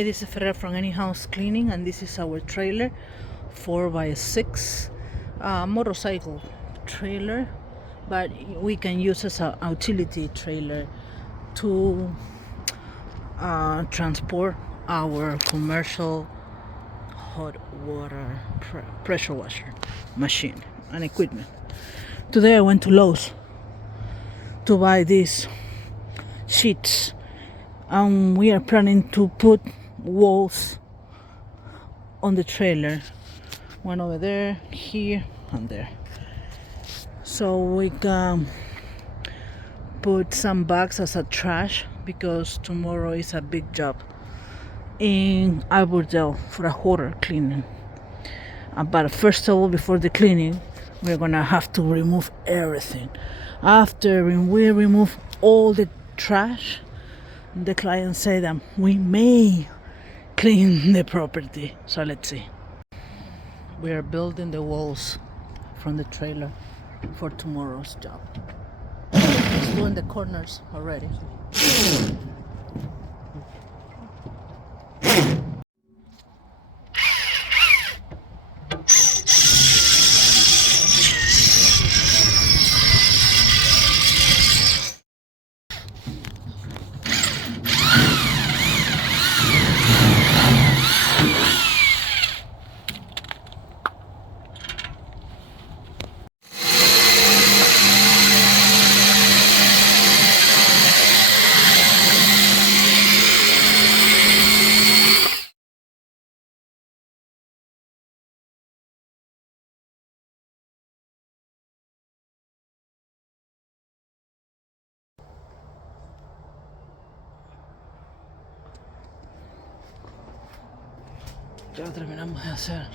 Hey, this is Ferrer from Anyhouse Cleaning, and this is our trailer, 4x6 motorcycle trailer, but we can use as a utility trailer to transport our commercial hot water pressure washer machine and equipment. Today I went to Lowe's to buy these sheets, and we are planning to put walls on the trailer, one over there, here, and there, so we can put some bags as a trash, because tomorrow is a big job in Alberdale for a hoarder cleaning. But first of all, before the cleaning, we're gonna have to remove everything. After we remove all the trash, the client said that we may clean the property. So let's see. We are building the walls from the trailer for tomorrow's job. It's doing the corners already. Ya terminamos de hacer